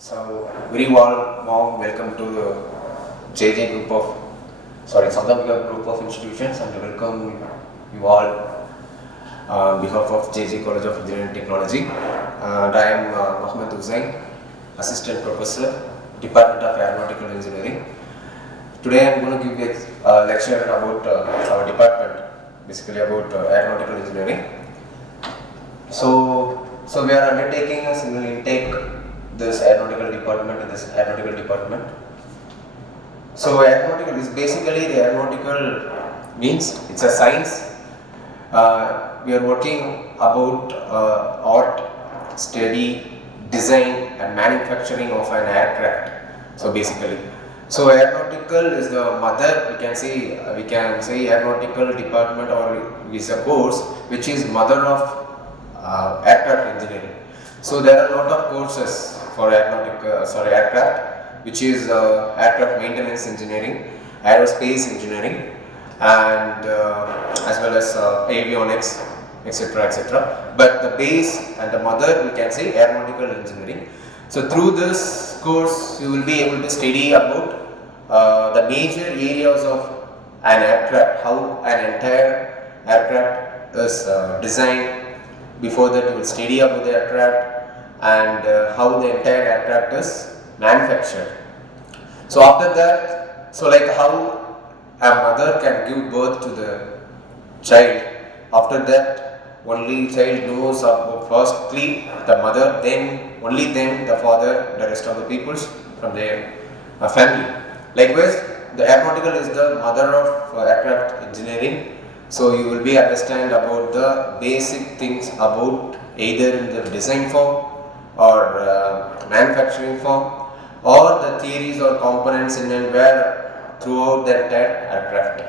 So, very warm welcome to the Southern group of institutions, and welcome you all on behalf of JJ College of Engineering and Technology. And I am Mohamed Hussain, Assistant Professor, Department of Aeronautical Engineering. Today I am going to give a lecture about our department, basically about aeronautical engineering. So we are undertaking a single intake this aeronautical department. So aeronautical is basically the aeronautical means it's a science. We are working about art, study, design and manufacturing of an aircraft. So basically, so aeronautical is the mother. We can say aeronautical department or is a course which is mother of aircraft engineering. So there are a lot of courses for aircraft, which is aircraft maintenance engineering, aerospace engineering, and as well as avionics, etc. But the base and the mother, we can say aeronautical engineering. So through this course, you will be able to study about the major areas of an aircraft, how an entire aircraft is designed. Before that, you will study about the aircraft and how the entire aircraft is manufactured. So after that, so like how a mother can give birth to the child. After that, only child knows about firstly the mother, then only then the father, the rest of the peoples from their family. Likewise, the aeronautical is the mother of aircraft engineering. So you will be understand about the basic things about either in the design form or manufacturing form, or the theories or components in and where throughout the entire aircraft.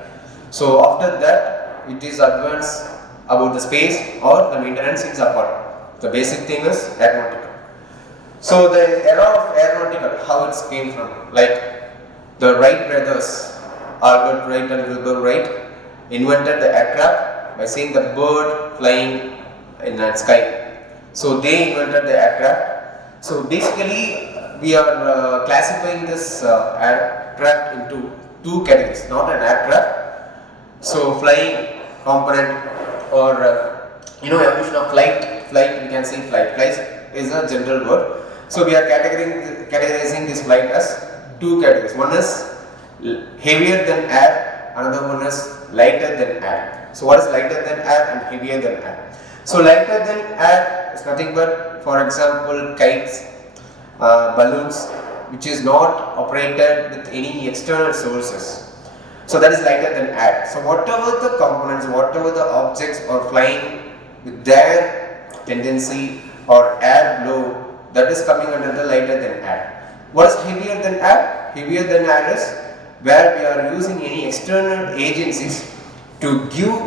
So after that, it is advanced about the space or the maintenance is apart. The basic thing is aeronautical. So the era of aeronautical, how it came from, like the Wright brothers, Albert Wright and Wilbur Wright, invented the aircraft by seeing the bird flying in the sky. So they invented the aircraft. So basically, we are classifying this aircraft into two categories, not an aircraft. So flying component or evolution of flight, we can say flight is a general word. So we are categorizing this flight as two categories. One is heavier than air, another one is lighter than air. So what is lighter than air and heavier than air? So lighter than air is nothing but, for example, kites, balloons, which is not operated with any external sources. So that is lighter than air. So whatever the components, whatever the objects are flying with their tendency or air flow, that is coming under the lighter than air. What is heavier than air? Heavier than air is where we are using any external agencies to give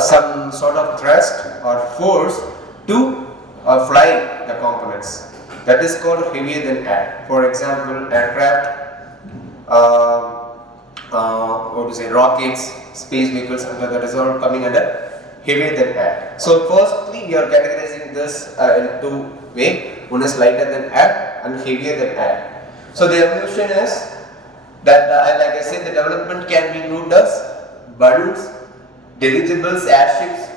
some sort of thrust or force to fly the components. That is called heavier than air. For example, aircraft, rockets, space vehicles, and that is all coming under heavier than air. So firstly, we are categorizing this in two ways. One is lighter than air and heavier than air. So the evolution is that, like I said, the development can be grouped as balloons, dirigibles, airships.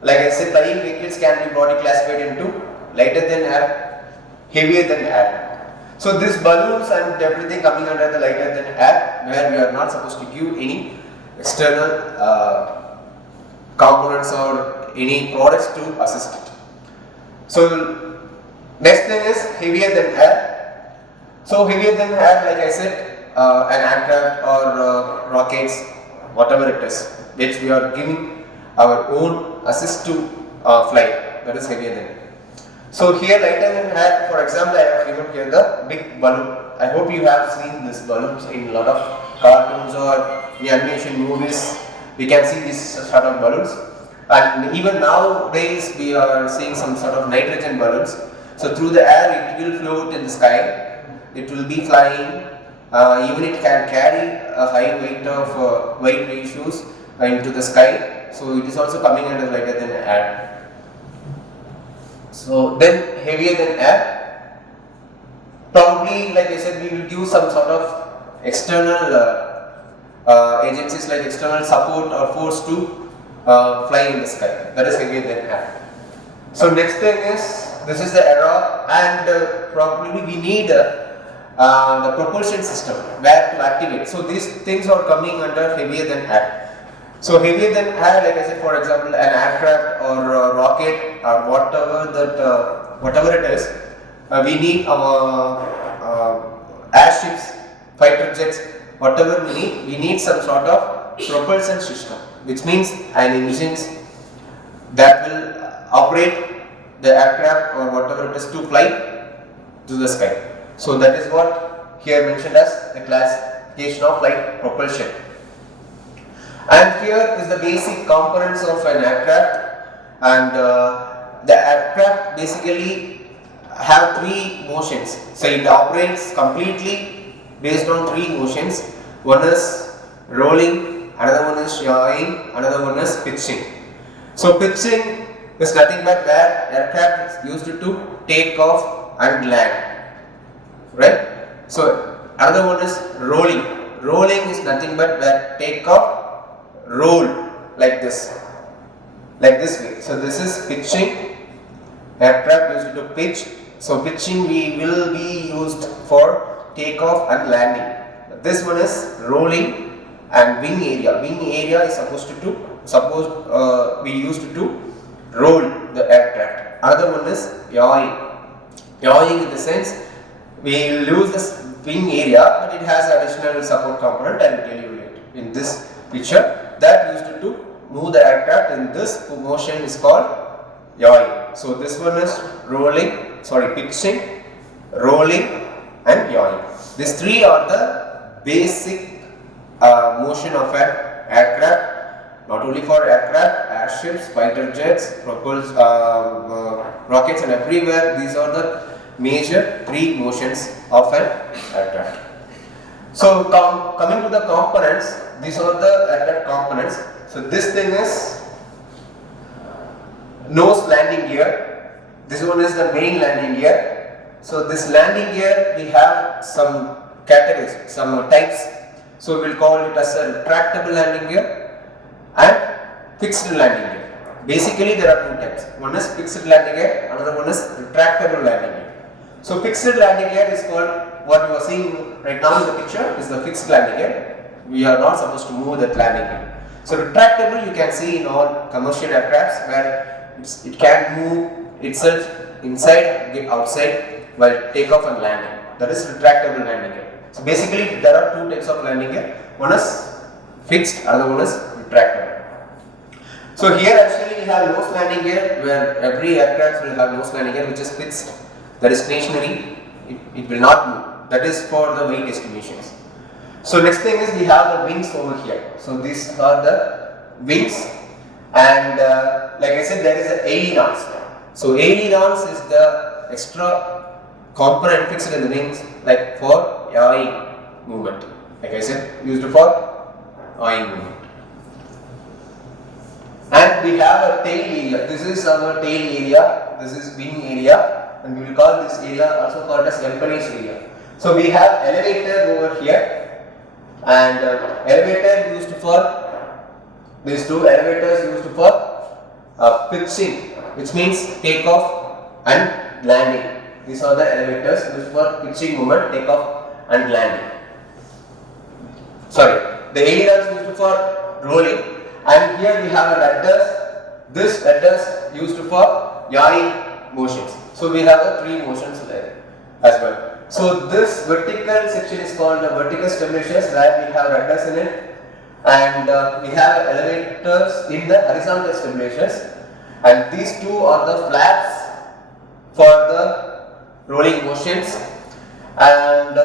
Like I said, flying vehicles can be broadly classified into lighter than air, heavier than air. So these balloons and everything coming under the lighter than air, where we are not supposed to give any external components or any products to assist it. So next thing is heavier than air. So heavier than air, like I said, an aircraft or rockets, whatever it is, which we are giving our own assist to fly, that is heavier than air. So here lighter than air, for example, I have given here the big balloon. I hope you have seen these balloons in a lot of cartoons or in animation movies. We can see these sort of balloons, and even nowadays we are seeing some sort of nitrogen balloons. So through the air it will float in the sky, it will be flying, even it can carry a high weight ratios into the sky. So it is also coming under lighter than air. So then heavier than air. Probably, like I said, we will give some sort of external agencies like external support or force to fly in the sky. That is heavier than air. So next thing is, this is the Aero, and probably we need the propulsion system where to activate. So these things are coming under heavier than air. So heavier than air, like I said, for example, an aircraft or a rocket or whatever it is, we need our airships, fighter jets, whatever we need some sort of propulsion system, which means an engines that will operate the aircraft or whatever it is to fly to the sky. So that is what here mentioned as the classification of flight propulsion. And here is the basic components of an aircraft, and the aircraft basically have three motions. So it operates completely based on three motions. One is rolling, another one is yawing, another one is pitching. So pitching is nothing but where aircraft is used to take off and land, right? So another one is rolling. Rolling is nothing but where take off, roll like this way. So this is pitching. Aircraft used to pitch. So pitching we will be used for takeoff and landing. This one is rolling and wing area. Wing area is we used to roll the aircraft. Another one is yawing. Yawing in the sense we will use this wing area, but it has additional support component. I will tell you later in this picture. That used to move the aircraft in this motion is called yawing. So this one is pitching, rolling and yawing. These three are the basic motion of an aircraft, not only for aircraft, airships, fighter jets, rockets and everywhere. These are the major three motions of an aircraft. So coming to the components, these are the aircraft components. So this thing is nose landing gear. This one is the main landing gear. So this landing gear we have some categories, some types. So we will call it as a retractable landing gear and fixed landing gear. Basically there are two types. One is fixed landing gear, another one is retractable landing gear. So fixed landing gear is called, what you are seeing right now in the picture is the fixed landing gear. We are not supposed to move that landing gear. So retractable you can see in all commercial aircrafts where it can move itself inside, get outside while takeoff and landing. That is retractable landing gear. So basically there are two types of landing gear. One is fixed, another one is retractable. So here actually we have nose landing gear where every aircraft will have nose landing gear which is fixed. That is stationary. It will not move. That is for the weight estimations. So next thing is we have the wings over here. So these are the wings, and like I said, there is the ailerons. So ailerons is the extra component fixed in the wings, like for yawing movement. Like I said, used for yawing movement. And we have a tail area. This is our tail area. This is wing area, and we will call this area also called as empennage area. So we have elevator over here. And elevator used for, these two elevators used for pitching, which means takeoff and landing. These are the elevators used for pitching movement, takeoff and landing. The ailerons used for rolling, and here we have a rudders. This rudders used for yawing motions. So we have the three motions there as well. So this vertical section is called the vertical stabilizers, where we have rudders in it, and we have elevators in the horizontal stabilizers, and these two are the flaps for the rolling motions. And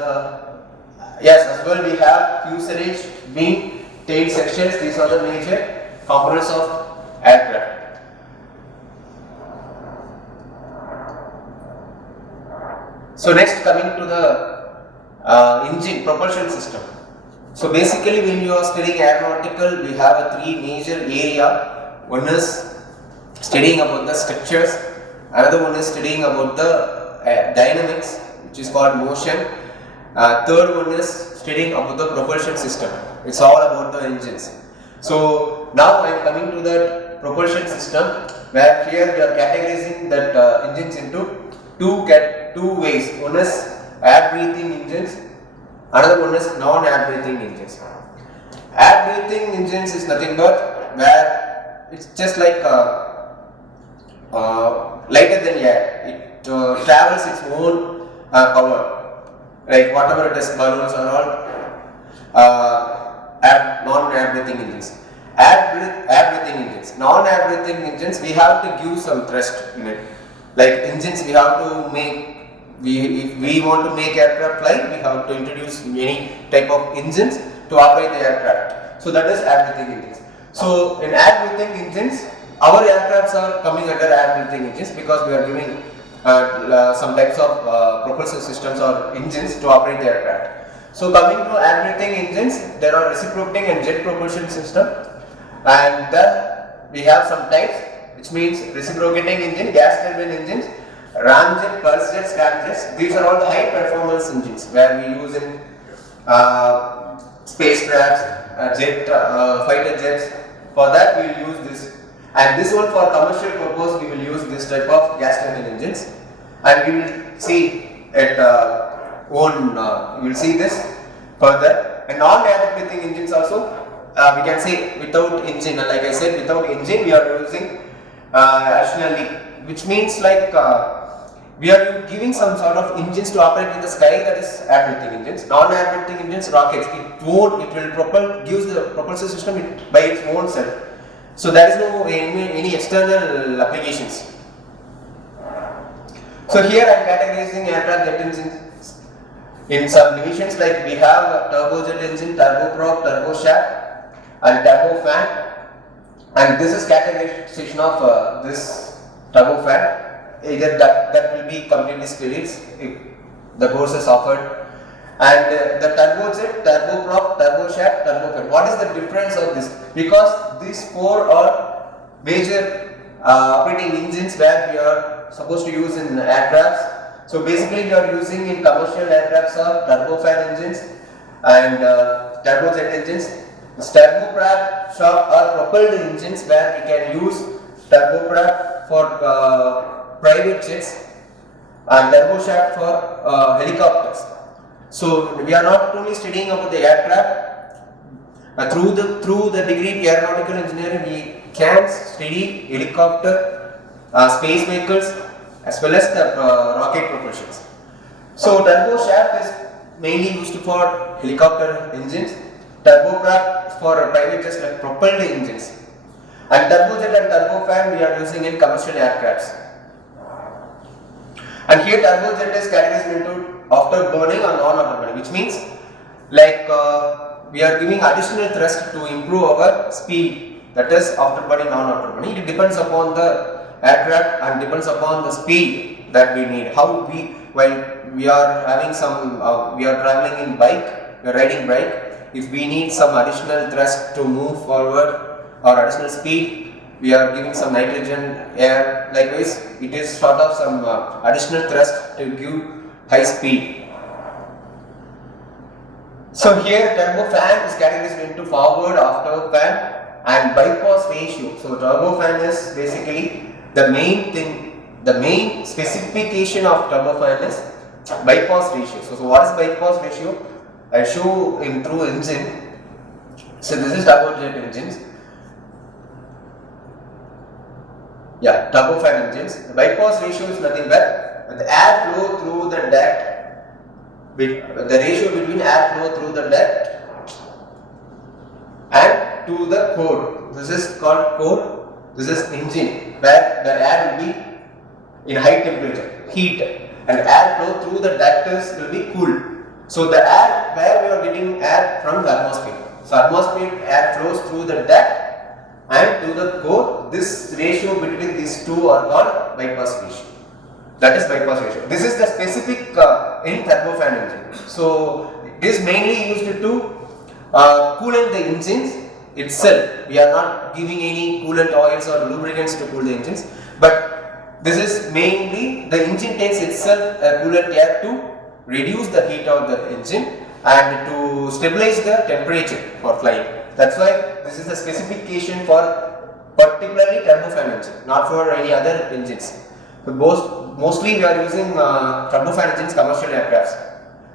yes, as well we have fuselage, wing, tail sections. These are the major components of aircraft. So next, coming to the engine propulsion system. So basically when you are studying aeronautical, we have a three major area. One is studying about the structures, another one is studying about the dynamics, which is called motion. Third one is studying about the propulsion system. It's all about the engines. So now I am coming to the propulsion system, where here we are categorizing that engines into two ways. One is air breathing engines, another one is non-air breathing engines. Air breathing engines is nothing but where it's just like lighter than air. It travels its own power, like whatever it is, balloons or all, non-air breathing engines. Air breathing engines. Non-air breathing engines, we have to give some thrust in it. Like engines, we have to make. If we want to make aircraft fly, we have to introduce any type of engines to operate the aircraft. So that is air breathing engines. So in air breathing engines, our aircrafts are coming under air breathing engines because we are giving some types of propulsion systems or engines to operate the aircraft. So coming to air breathing engines, there are reciprocating and jet propulsion system, and then we have some types, which means reciprocating engine, gas turbine engines, ramjet, pulse jets, scramjets. These are all the high performance engines where we use in spacecrafts, fighter jets. For that we will use this, and this one for commercial purpose we will use this type of gas turbine engines, and we will see at we will see this further. And non-air breathing engines also, we can say without engine, like I said, without engine we are using additionally, which means like we are giving some sort of engines to operate in the sky, that is air breathing engines. Non-air breathing engines, rockets, it will propel, gives the propulsion system by its own self. So there is no any external applications. So here I am categorizing aircraft jet engines in some divisions, like we have turbojet engine, turboprop, turboshaft and turbofan, and this is categorization of this turbofan. Either that will be completely studied if the course is offered. And the turbojet, turboprop, turboshaft, turbofan. What is the difference of this? Because these four are major operating engines where we are supposed to use in aircrafts. So basically we are using in commercial aircrafts are turbofan engines and turbojet engines. Turboprop are propelled engines where we can use turboprop for private jets and turboshaft for helicopters. So we are not only studying about the aircraft. Through the degree aeronautical engineering, we can study helicopter, space vehicles, as well as the rocket propulsions. So turboshaft is mainly used for helicopter engines, turboprop for private jets like propelled engines, and turbojet and turbofan we are using in commercial aircrafts. And here turbojet is categorized into afterburning or non-afterburning, which means like we are giving additional thrust to improve our speed, that is afterburning, non-afterburning. It depends upon the aircraft and depends upon the speed that we need. While we are having some, we are traveling in bike, we are riding bike, if we need some additional thrust to move forward or additional speed, we are giving some nitrogen, air. Likewise, it is sort of some additional thrust to give high speed. So here turbofan is categorized into forward, after fan and bypass ratio. So turbofan is basically the main thing, the main specification of turbofan is bypass ratio. So what is bypass ratio? I show in through engine. So this is turbojet engines. Yeah, turbofan engines. The bypass ratio is nothing but the air flow through the duct, the ratio between air flow through the duct and to the core. This is called core. This is engine, where the air will be in high temperature, heat, and air flow through the ducts will be cool. So the air, where we are getting air from the atmosphere. So atmospheric air flows through the duct and to the core. This ratio between these two are called bypass ratio. That is bypass ratio. This is the specific in turbofan engine. So it is mainly used to coolant the engines itself. We are not giving any coolant oils or lubricants to cool the engines, but this is mainly the engine takes itself coolant air to reduce the heat of the engine and to stabilize the temperature for flying. That's why this is the specification for particularly turbofan engine, not for any other engines. But mostly we are using turbofan engines commercial aircrafts.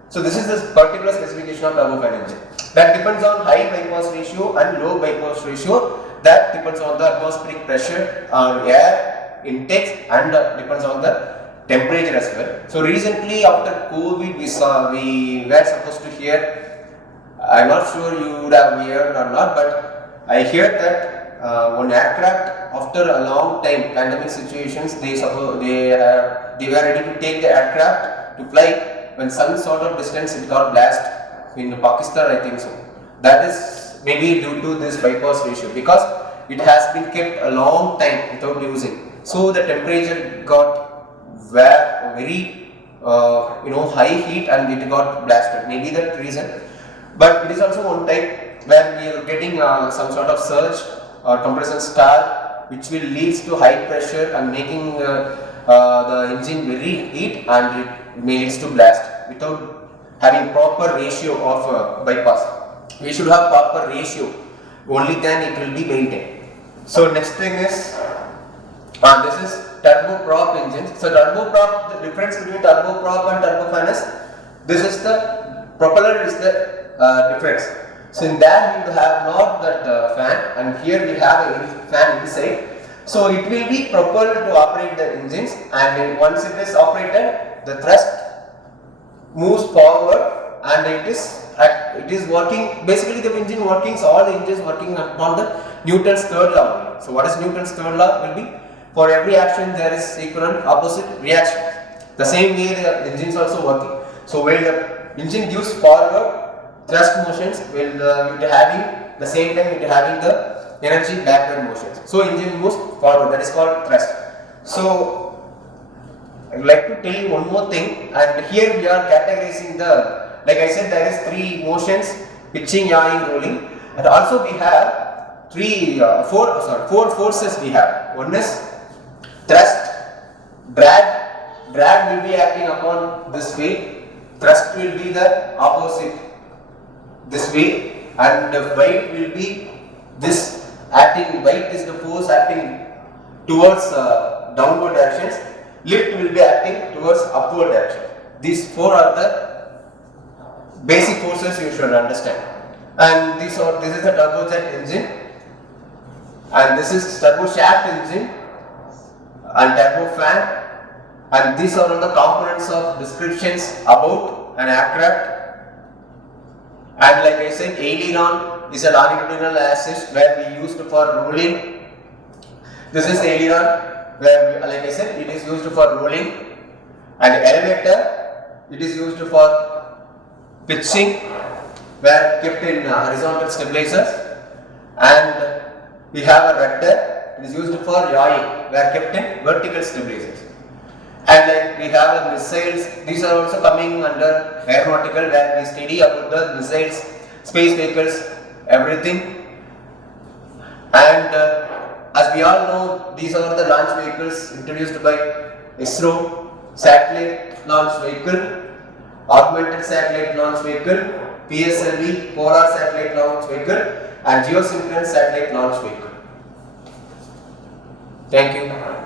So this is the particular specification of turbofan engine. That depends on high bypass ratio and low bypass ratio. That depends on the atmospheric pressure or air intake and depends on the temperature as well. So recently after COVID we were supposed to hear, I'm not sure you would have heard or not, but I heard that one aircraft after a long time pandemic situations they were ready to take the aircraft to fly when some sort of distance it got blast in Pakistan, I think so. That is maybe due to this bypass ratio because it has been kept a long time without using. So the temperature got very high heat and it got blasted. Maybe that reason. But it is also one type where we are getting some sort of surge or compression stall which will lead to high pressure and making the engine very heat and it may lead to blast without having proper ratio of bypass. We should have proper ratio, only then it will be maintained. So next thing is this is turboprop engines. So turboprop, the difference between turboprop and turbofan is this is the propeller is the difference. So in that you have not that fan and here we have a fan inside. So it will be propelled to operate the engines and once it is operated the thrust moves forward and it is working, basically the engine working, so all the engines working upon the Newton's third law. So what is Newton's third law will be, for every action there is equivalent opposite reaction. The same way the engine is also working. So when the engine gives forward thrust motions, will it having the same time it having the energy backward motions. So engine moves forward, that is called thrust. So I would like to tell you one more thing, and here we are categorizing the, like I said, there is three motions: pitching, yawing, rolling, and also we have four forces we have. One is thrust, drag will be acting upon this way, thrust will be the opposite this way, and the weight will be this acting, weight is the force acting towards downward directions, lift will be acting towards upward direction. These four are the basic forces you should understand. And this is the turbojet engine, and this is turbo shaft engine and turbofan, and these are all the components of descriptions about an aircraft. And like I said, aileron is a longitudinal assist where we used for rolling. This is aileron where, like I said, it is used for rolling, and elevator it is used for pitching where kept in horizontal stabilizers, and we have a rudder, it is used for yawing where kept in vertical stabilizers. And like we have a missiles, these are also coming under aeronautical where we study about the missiles, space vehicles, everything. And as we all know, these are the launch vehicles introduced by Aero, satellite launch vehicle, augmented satellite launch vehicle, PSLV, polar satellite launch vehicle, and geosynchronous satellite launch vehicle. Thank you.